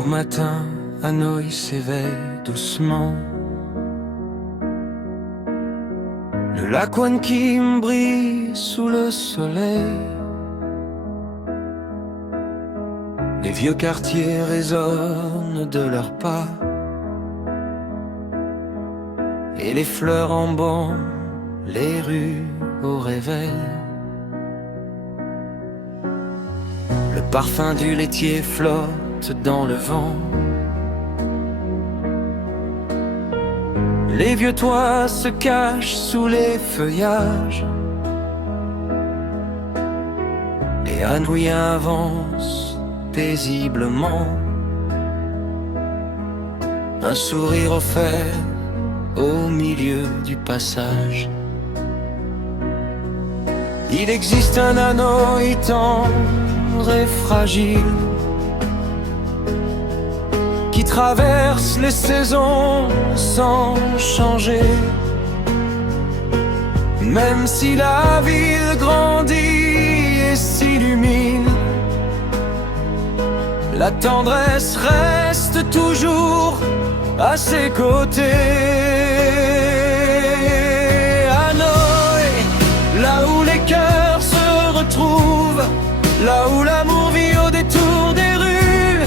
Au matin, Hanoï s'éveille doucement. Le lac Wan Kim brille sous le soleil. Les vieux quartiers résonnent de leurs pas, et les fleurs embaument les rues au réveil. Le parfum du laitier flotte dans le vent. Les vieux toits se cachent sous les feuillages, et Hanoï avance paisiblement, un sourire offert au milieu du passage. Il existe un Hanoï tendre et fragile, qui traverse les saisons sans changer. Même si la ville grandit et s'illumine, la tendresse reste toujours à ses côtés. Hanoï, là où les cœurs se retrouvent, là où l'amour vit au détour des rues.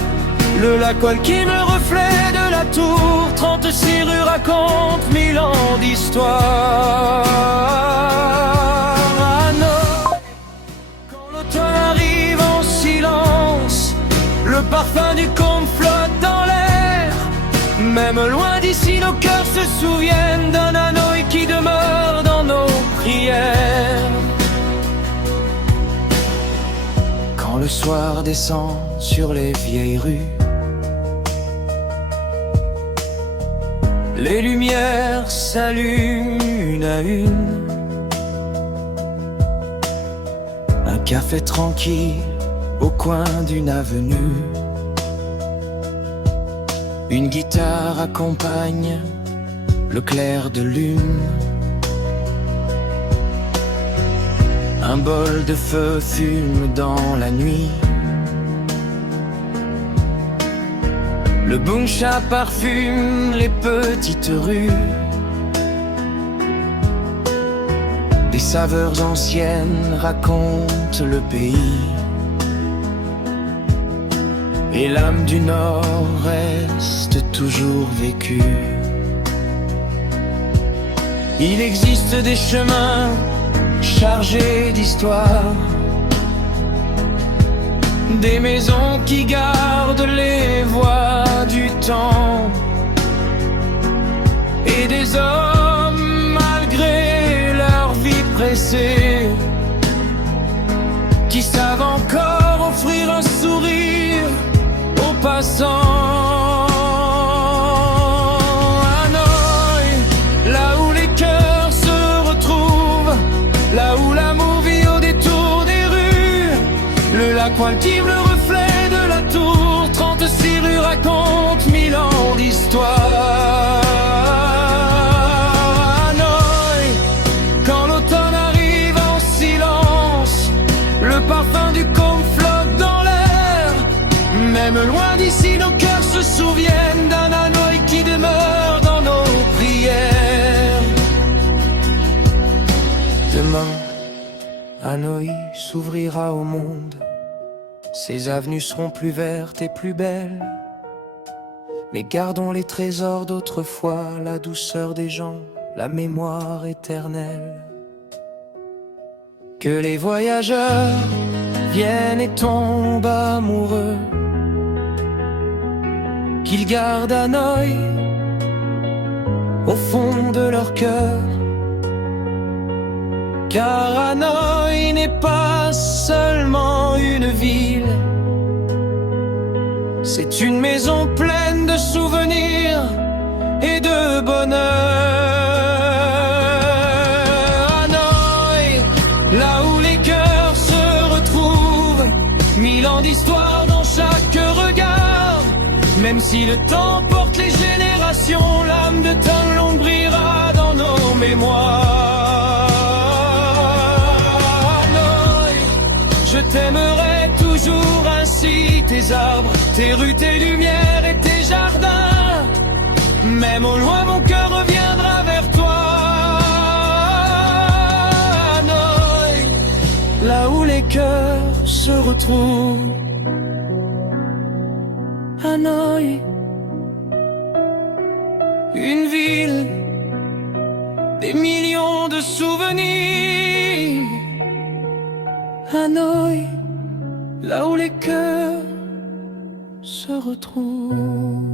Le lac Wan Kim, le reflet de la tour, 36 rues racontent 1000 ans d'histoire. Hanoï, quand l'automne arrive en silence, le parfum du cône flotte dans l'air. Même loin d'ici, nos cœurs se souviennent d'un Hanoï qui demeure dans nos prières. Quand le soir descend sur les vieilles rues, les lumières s'allument une à une. Un café tranquille au coin d'une avenue. Une guitare accompagne le clair de lune. Un bol de feu fume dans la nuit. Le buncha parfume les petites rues. Des saveurs anciennes racontent le pays, et l'âme du Nord reste toujours vécue. Il existe des chemins chargés d'histoire, des maisons qui gardent les voies du temps, et des hommes malgré leur vie pressée, qui savent encore offrir un sourire aux passants. Hanoï, là où les cœurs se retrouvent, là où l'amour vit au détour des rues. Le lac Wan Kim, le reflet de la tour, 36 rues racontent 1000 ans d'histoire. Hanoï, quand l'automne arrive en silence, le parfum du cône flotte dans l'air. Même loin d'ici, nos cœurs se souviennent d'un Hanoï qui demeure dans nos prières. Demain, Hanoï s'ouvrira au monde. Ses avenues seront plus vertes et plus belles. Mais gardons les trésors d'autrefois, la douceur des gens, la mémoire éternelle. Que les voyageurs viennent et tombent amoureux, qu'ils gardent Hanoï au fond de leur cœur. Car Hanoï n'est pas seulement une ville, c'est une maison pleine de souvenirs et de bonheur. Hanoï, là où les cœurs se retrouvent, 1000 ans d'histoire dans chaque regard. Même si le temps porte les générations, l'âme de Thanh Long brillera dans nos mémoires. Je t'aimerai toujours ainsi, tes arbres, tes rues, tes lumières et tes jardins. Même au loin mon cœur reviendra vers toi. Hanoï, là où les cœurs se retrouvent. Hanoï, une ville, des millions de souvenirs. Hanoï, là où les cœurs se retrouvent.